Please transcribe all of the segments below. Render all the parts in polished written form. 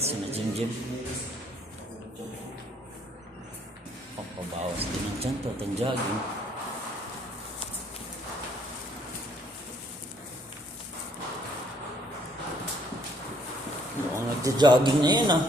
sa gym. Papabawas din ang tiyan to, itong jogging. Nagja-jogging na yun ah.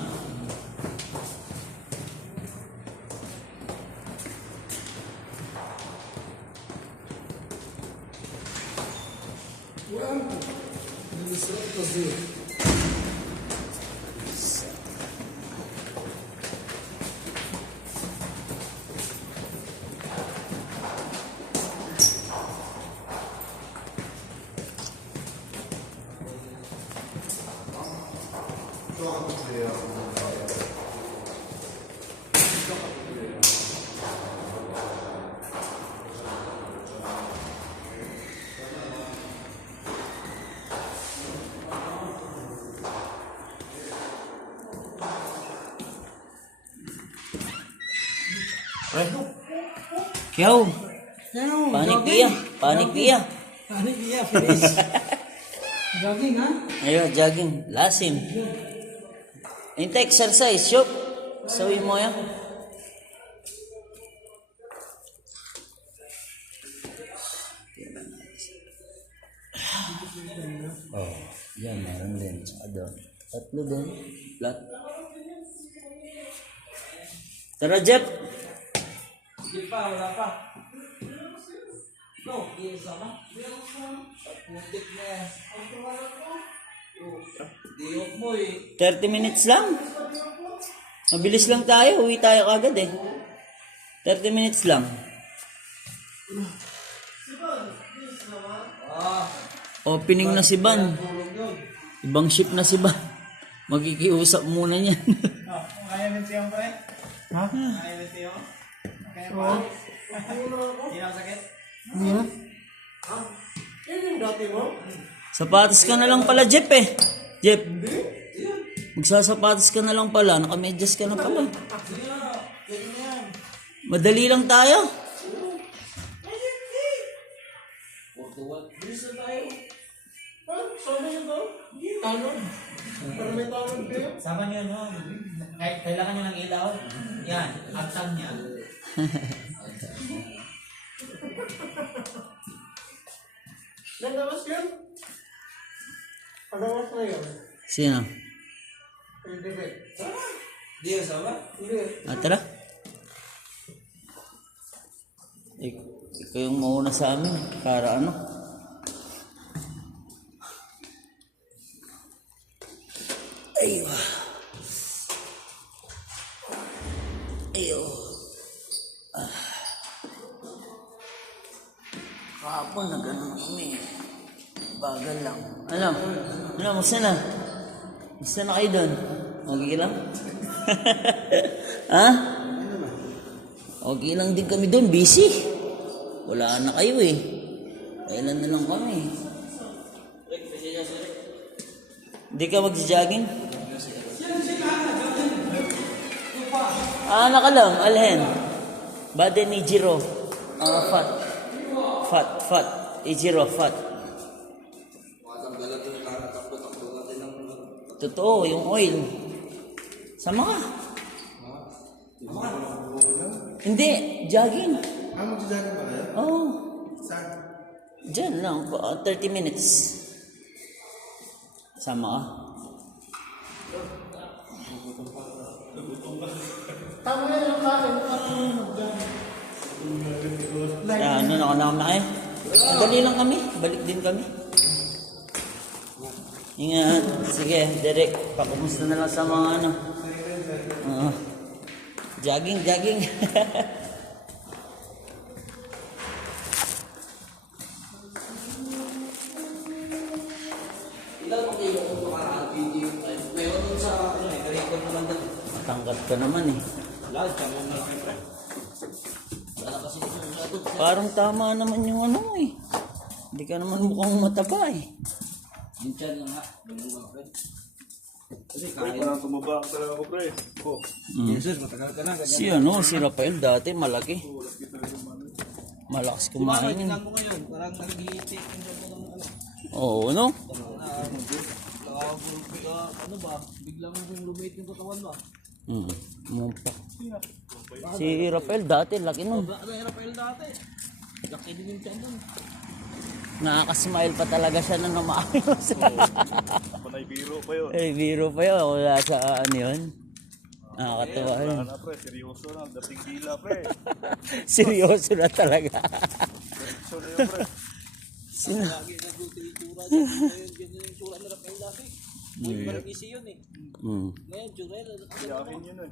Kyaw, panik dia. Finish. Jogging, ha? Ayo, jogging, lasim. Inte exercise, syuk. Sawi mo yan. Oh, yan, meron din. Tsaka doon. Tatlo din. Flat. Tara, Jeff. Hindi pa, wala pa. No, hindi sama. Putik na yan. Diyok mo eh. 30 minutes lang. Mabilis lang tayo. Uwi tayo kagad eh. 30 minutes lang. Opening na si Ban. Ibang ship na si Ban. Magkikiusap muna niyan. Kaya mo siya, pre? Ha? Kaya mo siya? Kaya mo? Hindi na sakit? Hindi na? Ha? Yan yung dati mo? Sapatos ka na lang pala, Jeff eh. Jeff. Magsasapatos ka na lang pala. Nakamedyas ka na pala. Madali lang tayo. Bilis na tayo. Sama nyo to? Tanong. Para may tanong kayo. Sama nyo, no? Kailangan nyo ng ilaw. Yan, aktang niya. Nagawas yun? Pagawas na yun? Sino? Hindi ba? Di ka sama? Hindi. Tara. Ikaw yung mauna sa amin. Para ano? Ayo. Ayo. Kahapon na ganun kami. Bagal lang. Ano, musta na? Musta na kayo doon? Okay lang? Ha? Okay lang din kami doon. Busy. Wala na kayo eh. Kailan na lang kami. Hindi ka mag-jogging? Naka lang. Alhen. Bade ni Jiro. Fat. Ijiro, fat. Totoo, yung oil. Sama ka. Hindi, jogging. Mag-jogging ba kayo? Oo. Saan? Diyan lang, 30 minutes. Sama ka. Tama yan yung kain. Ano, nakanakam na kayo? Dali lang kami, balik din kami. Ingat. Sige, Derek, pakumusta na lang sa mga ano. Jogging. Matangkat ka naman eh. Parang tama naman yung ano mo eh. Hindi ka naman mukhang mataba eh. Diyan lang ha. Parang tumaba talaga ako, pre. Jesus, matagal ka na. Si Rafael dati malaki. Malakas kumain yun. Tingnan mo ngayon, parang nag-iitik. Oo, no? Ano ba? Biglang lumit yung katawan ba? Mumpak. Si Rafael dati, laki nun. Ano yung Rafael dati? Laki din yung tiyan nun. Nakakasmile pa talaga siya na namayos. Panay biro pa yun. Eh, biro pa yun. Wala sa ano yun. Nakakatawa yun. Wala na pre, seryoso na. Dating gila pre. Seryoso na talaga. Seryoso na yun pre. Lagi nag-gusto yung tsura dyan. Ngayon, ganyan yung tsura ni Rafael dati. Parang easy yun eh. Mm. Ngayon, tsura yun. Yakin yun eh.